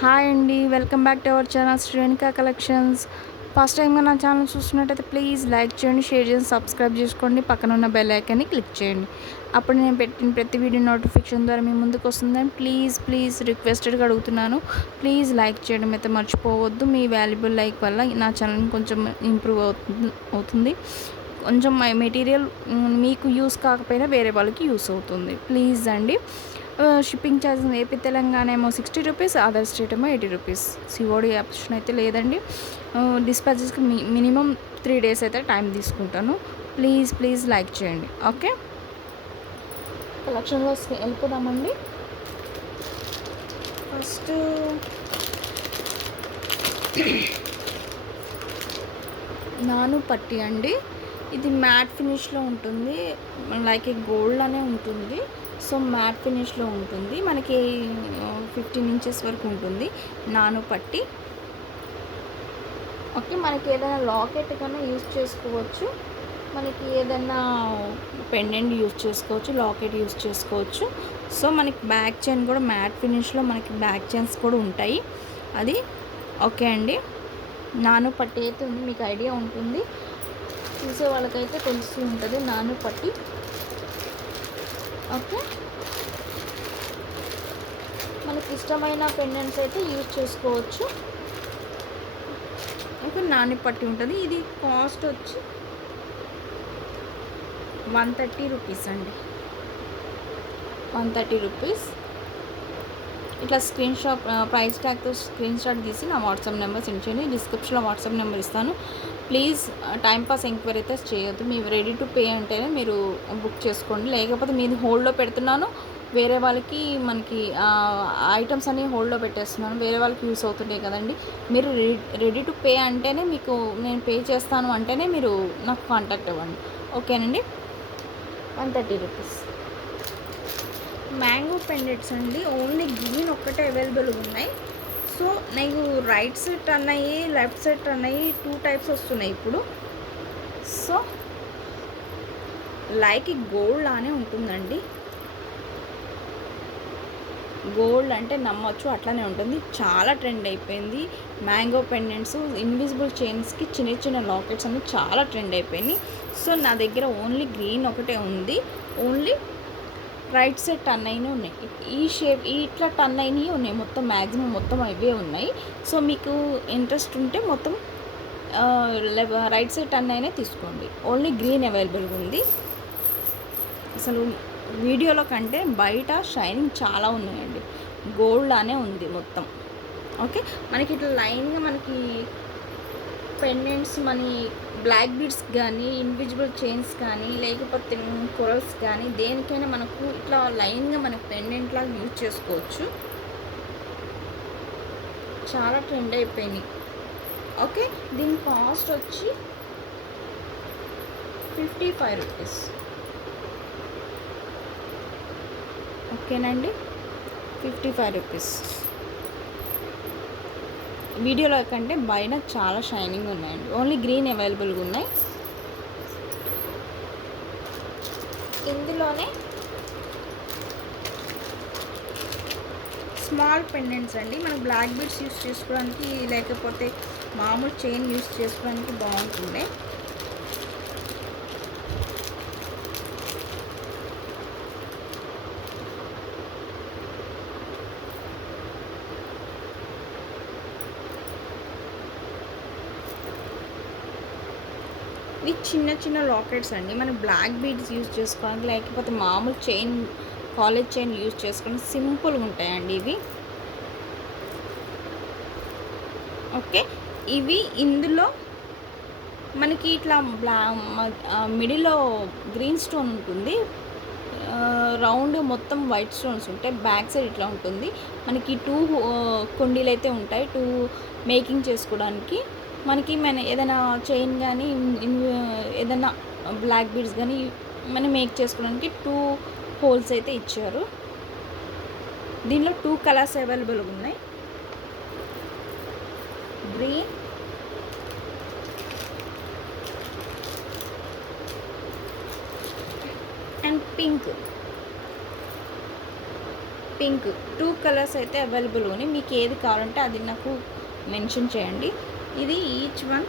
Hi అండి, welcome back to our channel Shrenika collections. First టైంగా నా ఛానల్ చూస్తున్నట్టయితే ప్లీజ్ లైక్ చేయండి, షేర్ చేయండి, సబ్స్క్రైబ్ చేసుకోండి, పక్కన ఉన్న బెల్ ఐకాన్ని క్లిక్ చేయండి. అప్పుడు నేను పెట్టిన ప్రతి వీడియో నోటిఫికేషన్ ద్వారా మీ ముందుకు వస్తుందని ప్లీజ్ రిక్వెస్టెడ్గా అడుగుతున్నాను. ప్లీజ్ లైక్ చేయడం అయితే మర్చిపోవద్దు. మీ వాల్యుబుల్ లైక్ వల్ల నా ఛానల్ కొంచెం ఇంప్రూవ్ అవుతుంది. కొంచెం మెటీరియల్ మీకు యూస్ కాకపోయినా వేరే వాళ్ళకి యూస్ అవుతుంది. ప్లీజ్ అండి. షిప్పింగ్ ఛార్జెస్ ఏపీ తెలంగాణ ఏమో 60 రూపీస్, అదర్ స్టేట్ ఏమో 80 రూపీస్. సిఓడి ఆప్షన్ అయితే లేదండి. డిస్పాచెస్కి మినిమం 3 డేస్ అయితే టైం తీసుకుంటాను. ప్లీజ్ లైక్ చేయండి. ఓకే, కలెక్షన్లో వెళ్ళిపోదామండి. ఫస్ట్ నాను పట్టి అండి. ఇది మ్యాట్ ఫినిష్లో ఉంటుంది, లైక్ గోల్డ్ అనే ఉంటుంది. సో మ్యాట్ ఫినిష్లో ఉంటుంది, మనకి 15 ఇంచెస్ వరకు ఉంటుంది నాను పట్టి. ఓకే, మనకి ఏదైనా లాకెట్ కన్నా యూజ్ చేసుకోవచ్చు, మనకి ఏదైనా పెండెంట్ యూజ్ చేసుకోవచ్చు, లాకెట్ యూజ్ చేసుకోవచ్చు. సో మనకి బ్యాక్ చైన్ కూడా మ్యాట్ ఫినిష్లో మనకి బ్యాక్ చైన్స్ కూడా ఉంటాయి. అది ఓకే అండి. నాను పట్టి అయితే ఉంది, మీకు ఐడియా ఉంటుంది, చూసే వాళ్ళకైతే తెలుస్తూ ఉంటుంది నాను పట్టి. ఓకే, మనకి ఇష్టమైన పెండెంట్స్ అయితే యూజ్ చేసుకోవచ్చు. ఇంకా నాని పట్టి ఉంటుంది. ఇది కాస్ట్ వచ్చి 130 రూపీస్ అండి. 130 రూపీస్. ఇట్లా ప్రైస్ ట్యాగ్తో స్క్రీన్ షాట్ తీసి నా వాట్సాప్ నెంబర్ సెండ్ చేయండి. డిస్క్రిప్షన్లో వాట్సాప్ నెంబర్ ఇస్తాను. ప్లీజ్ టైంపాస్ ఎంక్వైరీ అయితే చేయొద్దు. మీరు రెడీ టు పే అంటేనే మీరు బుక్ చేసుకోండి, లేకపోతే మీది హోల్డ్లో పెడుతున్నాను, వేరే వాళ్ళకి మనకి ఐటమ్స్ అన్నీ హోల్డ్లో పెట్టేస్తున్నాను, వేరే వాళ్ళకి యూస్ అవుతుంటాయి కదండి. మీరు రెడీ టు పే అంటేనే, మీకు నేను పే చేస్తాను అంటేనే మీరు నాకు కాంటాక్ట్ అవ్వండి. ఓకేనండి. 130 రూపీస్. మ్యాంగో పెండెంట్స్ అండి, ఓన్లీ గ్రీన్ ఒక్కటే అవైలబుల్గా ఉన్నాయి. సో నాకు రైట్ సైడ్ టర్న్ అయ్యి లెఫ్ట్ సైడ్ టర్న్ అయ్యి 2 టైప్స్ వస్తున్నాయి ఇప్పుడు. సో లైక్ గోల్డ్ లానే ఉంటుందండి. గోల్డ్ అంటే నమ్మొచ్చు, అట్లానే ఉంటుంది. చాలా ట్రెండ్ అయిపోయింది మ్యాంగో పెండెంట్స్. ఇన్విజిబుల్ చైన్స్కి చిన్న లాకెట్స్ అన్నీ చాలా ట్రెండ్ అయిపోయినాయి. సో నా దగ్గర ఓన్లీ గ్రీన్ ఒకటే ఉంది. ఓన్లీ రైట్ సైడ్ టర్న్ అయినవి ఉన్నాయి, ఈ షేప్ ఇట్లా టర్న్ అయినవి ఉన్నాయి, మొత్తం మ్యాక్సిమం మొత్తం అవే ఉన్నాయి. సో మీకు ఇంట్రెస్ట్ ఉంటే మొత్తం రైట్ సైడ్ టర్న్ అయినా తీసుకోండి. ఓన్లీ గ్రీన్ అవైలబుల్గా ఉంది. అసలు వీడియోలో కంటే బయట షైనింగ్ చాలా ఉన్నాయండి, గోల్డ్ అనే ఉంది మొత్తం. ఓకే, మనకి ఇట్లా లైన్గా మనకి పెండెంట్స్, మన బ్లాక్ బీడ్స్ కానీ, ఇన్విజిబుల్ చైన్స్ కానీ, లేకపోతే కొరల్స్ కానీ, దేనికైనా మనకు ఇట్లా లైన్గా మనకు పెండెంట్ లాగా యూజ్ చేసుకోవచ్చు. చాలా ట్రెండ్ అయిపోయినాయి. ఓకే, దీని కాస్ట్ వచ్చి 55 రూపీస్. ఓకేనండి, 55 రూపీస్. వీడియోలో కంటే బయట చాలా షైనింగ్ ఉన్నాయండి. ఓన్లీ గ్రీన్ అవైలబుల్గా ఉన్నాయి. ఇందులోనే స్మాల్ పెండెంట్స్ అండి, మనం బ్లాక్ బీడ్స్ యూస్ చేసుకోవడానికి, లేకపోతే మామూలు చైన్ యూస్ చేసుకోవడానికి బాగుంటుండే. ఇవి చిన్న లాకెట్స్ అండి, మనం బ్లాక్ బీడ్స్ యూజ్ చేసుకోవడానికి, లేకపోతే మామూలు చైన్, కాలేజ్ చైన్ యూజ్ చేసుకోవడానికి సింపుల్గా ఉంటాయండి ఇవి. ఓకే, ఇవి ఇందులో మనకి ఇట్లా మిడిల్లో గ్రీన్ స్టోన్ ఉంటుంది, రౌండ్ మొత్తం వైట్ స్టోన్స్ ఉంటాయి, బ్యాక్ సైడ్ ఇట్లా ఉంటుంది. మనకి 2 కొండీలు అయితే ఉంటాయి, 2 మేకింగ్ చేసుకోవడానికి. మనకి ఏదైనా చైన్ కానీ, ఏదైనా బ్లాక్ బీడ్స్ కానీ మనం మేక్ చేసుకోవడానికి 2 హోల్స్ అయితే ఇచ్చారు. దీనిలో 2 కలర్స్ అవైలబుల్గా ఉన్నాయి, green and pink. Pink 2 colours అయితే అవైలబుల్ ఉన్నాయి. మీకు ఏది కావాలంటే అది నాకు మెన్షన్ చేయండి. ఇది each one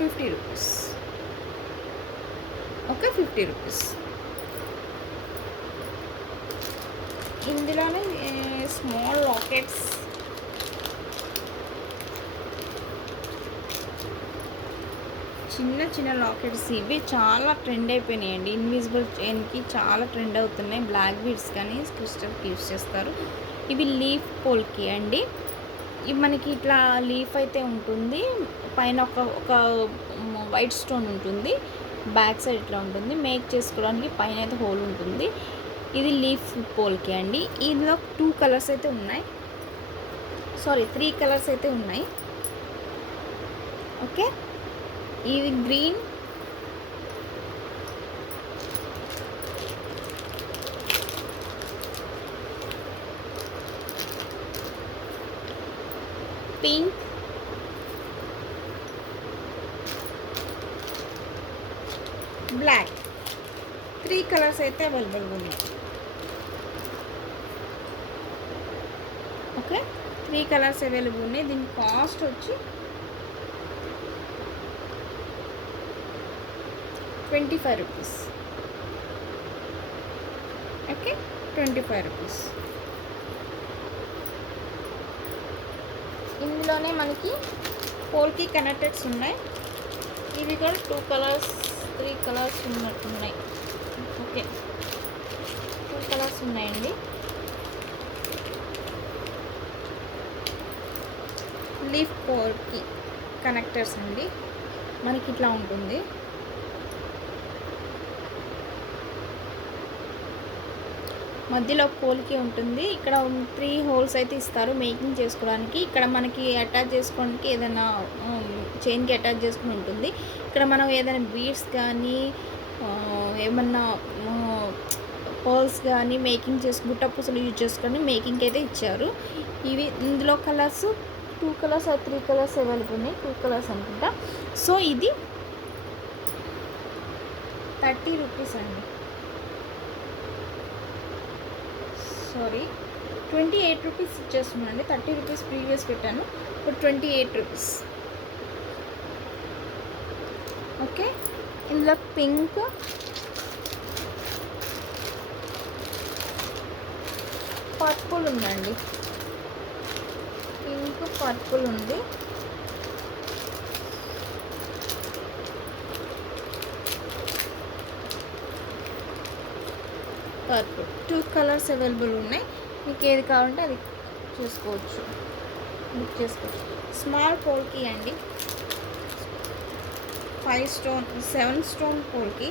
50 rupees. Okay, 50 rupees. ఇందులోనే స్మాల్ లాకెట్స్, చిన్న చిన్న లాకెట్స్ ఇవి చాలా ట్రెండ్ అయిపోయినాయండి. ఇన్విజిబుల్ చైన్కి చాలా ట్రెండ్ అవుతున్నాయి. బ్లాక్ బీడ్స్ కానీ క్రిస్టల్కి యూస్ చేస్తారు. ఇవి లీఫ్ పోల్కి అండి. ఇవి మనకి ఇట్లా లీఫ్ అయితే ఉంటుంది, పైన ఒక వైట్ స్టోన్ ఉంటుంది, బ్యాక్ సైడ్ ఇట్లా ఉంటుంది. మేక్ చేసుకోవడానికి పైన అయితే హోల్ ఉంటుంది. ఇది లీఫ్ పోల్కి అండి. ఇందులో 2 కలర్స్ అయితే ఉన్నాయి, సారీ 3 కలర్స్ అయితే ఉన్నాయి. ఓకే, ఇది గ్రీన్, పింక్, బ్లాక్. 3 కలర్స్ అయితే అవైలబుల్ ఉన్నాయి. ఓకే, 3 కలర్స్ అవైలబుల్ ఉన్నాయి. దీని కాస్ట్ వచ్చి 25 రూపీస్. Okay, 25 rupees. ఇందులోనే మనకి పోల్కి కనెక్టెడ్స్ ఉన్నాయి. ఇవి కూడా 2 కలర్స్ 3 కలర్స్ ఉన్నట్టున్నాయి. ఓకే, 2 కలర్స్ ఉన్నాయండి. లీఫ్ పోల్కి కనెక్టర్స్ అండి. మనకి ఇట్లా ఉంటుంది. మధ్యలో పోల్కి ఉంటుంది. ఇక్కడ 3 హోల్స్ అయితే ఇస్తారు మేకింగ్ చేసుకోవడానికి. ఇక్కడ మనకి అటాచ్ చేసుకోవడానికి ఏదైనా చైన్కి అటాచ్ చేసుకుని ఉంటుంది. ఇక్కడ మనం ఏదైనా బీడ్స్ కానీ ఏమన్నా పర్ల్స్ కానీ మేకింగ్ గుట్ట పూసలు యూజ్ చేసుకొని మేకింగ్కి అయితే ఇచ్చారు. ఇవి ఇందులో కలర్స్ 2 కలర్స్ 3 కలర్స్ అవైలబుల్ ఉన్నాయి. 2 కలర్స్ అనుకుంటా. సో ఇది 30 రూపీస్ అండి. సారీ, 28 రూపీస్ ఇచ్చేస్తున్నాండి. 30 రూపీస్ ప్రీవియస్ పెట్టాను, ఇప్పుడు 28 రూపీస్. ఓకే, ఇందులో పింక్, పర్పుల్ ఉందండి. పింక్ పర్పుల్ ఉంది. పర్పుల్ 2 కలర్స్ అవైలబుల్ ఉన్నాయి. మీకు ఏది కావాలంటే అది చూసుకోవచ్చు, బుక్ చేసుకోవచ్చు. స్మాల్ పోల్కి అండి, 7 స్టోన్ పోల్కి.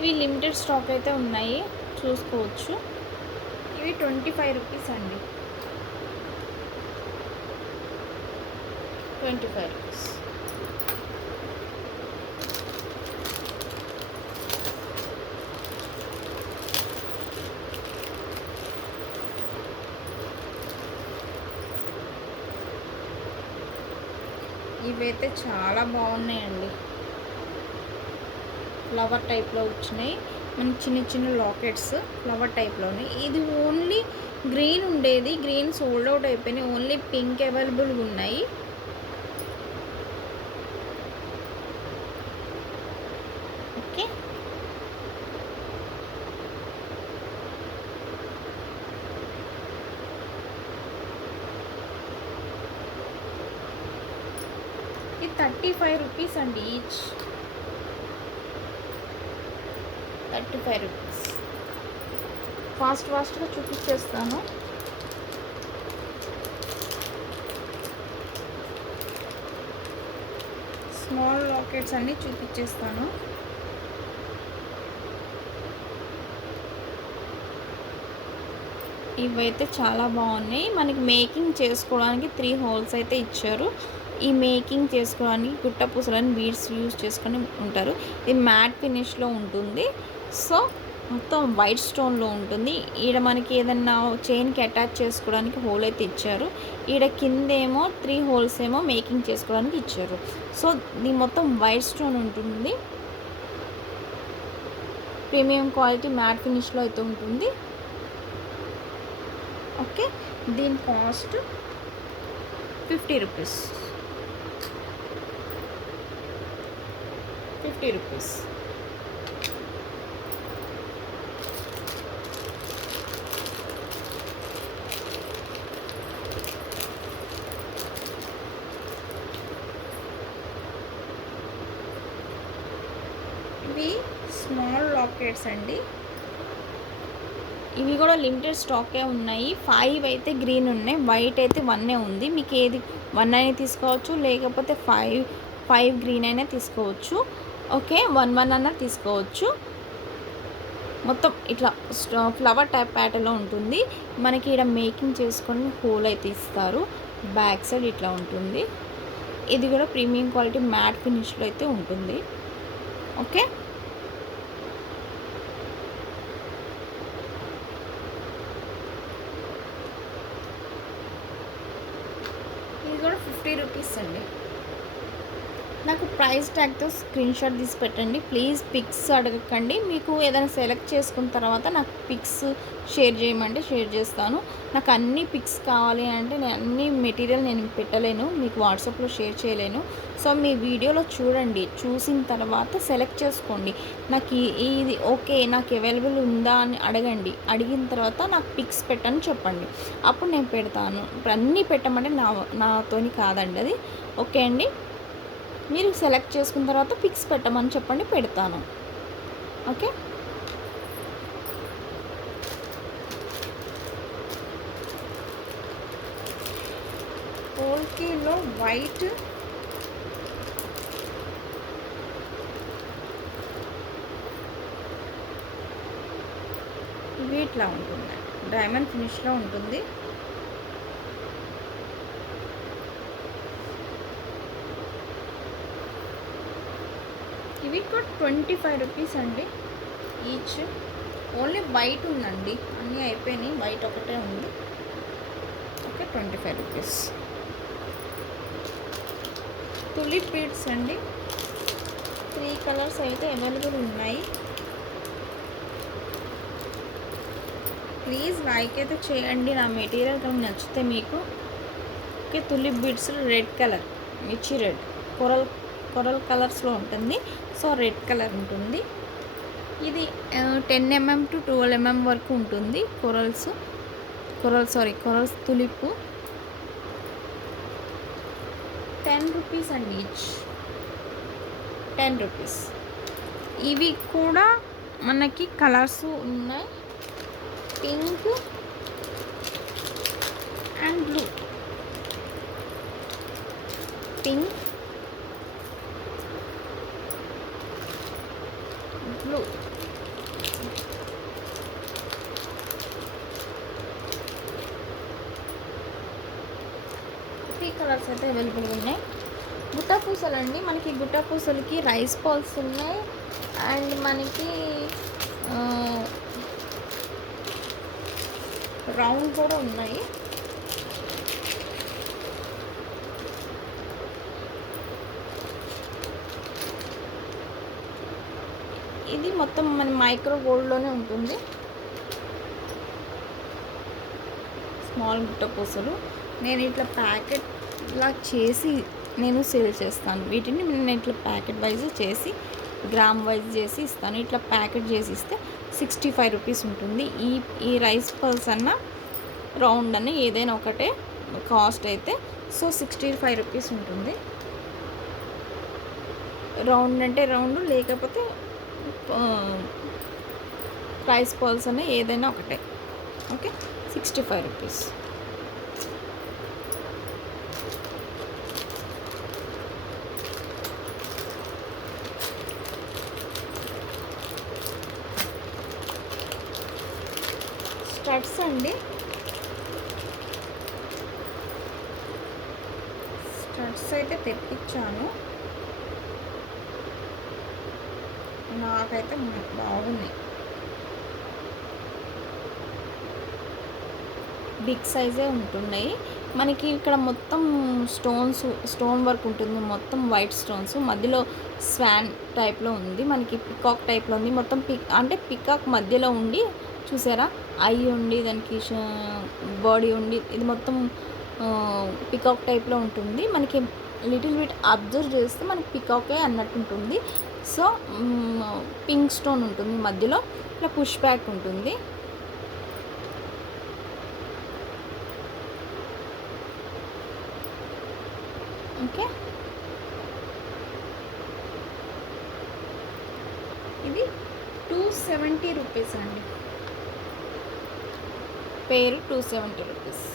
ఇవి లిమిటెడ్ స్టాక్ అయితే ఉన్నాయి, చూసుకోవచ్చు. ఇవి 25 రూపీస్ అండి. 25 రూపీస్. ఇవైతే చాలా బాగున్నాయండి. ఫ్లవర్ టైప్లో వచ్చినాయి మనకి చిన్న చిన్న లాకెట్స్, ఫ్లవర్ టైప్లోనే. ఇది ఓన్లీ గ్రీన్ ఉండేది, గ్రీన్ సోల్డ్ అవుట్ అయిపోయినాయి. ఓన్లీ పింక్ అవైలబుల్గా ఉన్నాయి. ఓకే, ఇది 35 రూపీస్ అండి ఈచ్. 35 రూపీస్. ఫాస్ట్గా చూపించేస్తాను. స్మాల్ లాకెట్స్ అన్నీ చూపించేస్తాను. ఇవైతే చాలా బాగున్నాయి. మనకి మేకింగ్ చేసుకోవడానికి 3 హోల్స్ అయితే ఇచ్చారు. ఈ మేకింగ్ చేసుకోవడానికి గుట్ట పూసలని బీడ్స్ యూజ్ చేసుకొని ఉంటారు. ఇది మ్యాట్ ఫినిష్లో ఉంటుంది. సో మొత్తం వైట్ స్టోన్లో ఉంటుంది. ఈడ మనకి ఏదన్నా చైన్కి అటాచ్ చేసుకోవడానికి హోల్ అయితే ఇచ్చారు. ఈడ కిందేమో 3 హోల్స్ ఏమో మేకింగ్ చేసుకోవడానికి ఇచ్చారు. సో ఇది మొత్తం వైట్ స్టోన్ ఉంటుంది. ప్రీమియం క్వాలిటీ మ్యాట్ ఫినిష్లో అయితే ఉంటుంది. ఓకే, దీని కాస్ట్ 50 రూపీస్. 50 రూపీస్. ఇవి స్మాల్ లాకెట్స్ అండి. ఇవి కూడా లిమిటెడ్ స్టాకే ఉన్నాయి. 5 అయితే గ్రీన్ ఉన్నాయి, వైట్ అయితే 1 ఉంది. మీకు ఏది 1 అయినా తీసుకోవచ్చు, లేకపోతే 5 గ్రీన్ అయినా తీసుకోవచ్చు. ఓకే, 1 అన్నా తీసుకోవచ్చు. మొత్తం ఇట్లా ఫ్లవర్ టైప్ ప్యాటర్న్లో ఉంటుంది. మనకి ఇక్కడ మేకింగ్ చేసుకొని హోల్ అయితే ఇస్తారు. బ్యాక్ సైడ్ ఇట్లా ఉంటుంది. ఇది కూడా ప్రీమియం క్వాలిటీ మ్యాట్ ఫినిష్లో అయితే ఉంటుంది. ఓకే, ఇది కూడా 50 రూపీస్ అండి. నాకు ప్రైస్ ట్యాగ్తో స్క్రీన్ షాట్ తీసి పెట్టండి ప్లీజ్. పిక్స్ అడగకండి. మీకు ఏదైనా సెలెక్ట్ చేసుకున్న తర్వాత నాకు పిక్స్ షేర్ చేయమంటే షేర్ చేస్తాను. నాకు అన్ని పిక్స్ కావాలి అంటే నేను అన్ని మెటీరియల్ నేను పెట్టలేను, మీకు వాట్సాప్లో షేర్ చేయలేను. సో మీ వీడియోలో చూడండి, చూసిన తర్వాత సెలెక్ట్ చేసుకోండి. నాకు ఇది ఓకే, నాకు అవైలబుల్ ఉందా అని అడగండి. అడిగిన తర్వాత నాకు పిక్స్ పెట్టని చెప్పండి, అప్పుడు నేను పెడతాను. ఇప్పుడు అన్నీ పెట్టమంటే నాతోని కాదండి అది. ఓకే అండి, మీరు సెలెక్ట్ చేసుకున్న తర్వాత పిక్స్ పెట్టమని చెప్పండి, పెడతాను. ఓకే, పోల్కీలో వైట్ ఇవి ఇట్లా ఉంటుంది, డైమండ్ ఫినిష్లో ఉంటుంది. ఇవి కూడా 25 రూపీస్ అండి ఈచ్. ఓన్లీ వైట్ ఉందండి, అన్నీ అయిపోయినాయి, వైట్ ఒకటే ఉంది. Okay, 25 rupees. తులిప్ బీడ్స్ అండి, 3 కలర్స్ అయితే అవైలబుల్ ఉన్నాయి. ప్లీజ్ లైక్ అయితే చేయండి నా మెటీరియల్ కానీ నచ్చితే మీకు. Okay, tulip beads red colour, మిర్చి రెడ్, కొరల్ కలర్స్లో ఉంటుంది. సో రెడ్ కలర్ ఉంటుంది. ఇది 10 mm to 12 mm వరకు ఉంటుంది. కొరల్స్ తులిప్ 10 రూపీస్ అండి ఈచ్, 10 రూపీస్. ఇవి కూడా మనకి కలర్స్ ఉన్నాయి, pink and blue. Pink, blue. Three colours అయితే అవైలబుల్ ఉన్నాయి. గుట్ట పూసలు అండి, మనకి గుట్ట పూసలకి రైస్ బాల్స్ ఉన్నాయి అండ్ మనకి రౌండ్ కూడా ఉన్నాయి. ఇది మొత్తం మన మైక్రో గోల్డ్లోనే ఉంటుంది. స్మాల్ గుట్ట పూసలు నేను ఇట్లా ప్యాకెట్ లా చేసి నేను సేల్ చేస్తాను. వీటిని నేను ఇట్లా ప్యాకెట్ వైజ్ చేసి గ్రామ్ వైజ్ చేసి ఇస్తాను. ఇట్లా ప్యాకెట్ చేసి ఇస్తే 65 రూపీస్ ఉంటుంది. ఈ రైస్ పల్స్ అన్న రౌండ్ అన్న ఏదైనా ఒకటే కాస్ట్ అయితే. సో 65 రూపీస్ ఉంటుంది. రౌండ్ అంటే రౌండ్, లేకపోతే రైస్ పల్స్ అనే ఏదైనా ఒకటే. Okay, 65 rupees. స్టడ్స్ అండి, స్టడ్స్ స్టడ్స్ అయితే తెప్పించాను, నాకైతే బాగున్నాయి. బిగ్ సైజే ఉంటున్నాయి. మనకి ఇక్కడ మొత్తం స్టోన్ వర్క్ ఉంటుంది, మొత్తం వైట్ స్టోన్స్, మధ్యలో స్వాన్ టైప్లో ఉంది, మనకి పికాక్ టైప్లో ఉంది, మొత్తం అంటే పికాక్ మధ్యలో ఉండి చూసారా, ఐ ఉండి దానికి బాడీ ఉండి, ఇది మొత్తం పికాక్ టైప్లో ఉంటుంది. మనకి లిటిల్ బిట్ అబ్జర్వ్ చేస్తే మనకి పికాకే అన్నట్టు ఉంటుంది. సో పింక్ స్టోన్ ఉంటుంది మధ్యలో, ఇలా పుష్ బ్యాక్ ఉంటుంది. ఓకే, ఇది 270 రూపీస్ అండి, పేరు 270 రూపీస్.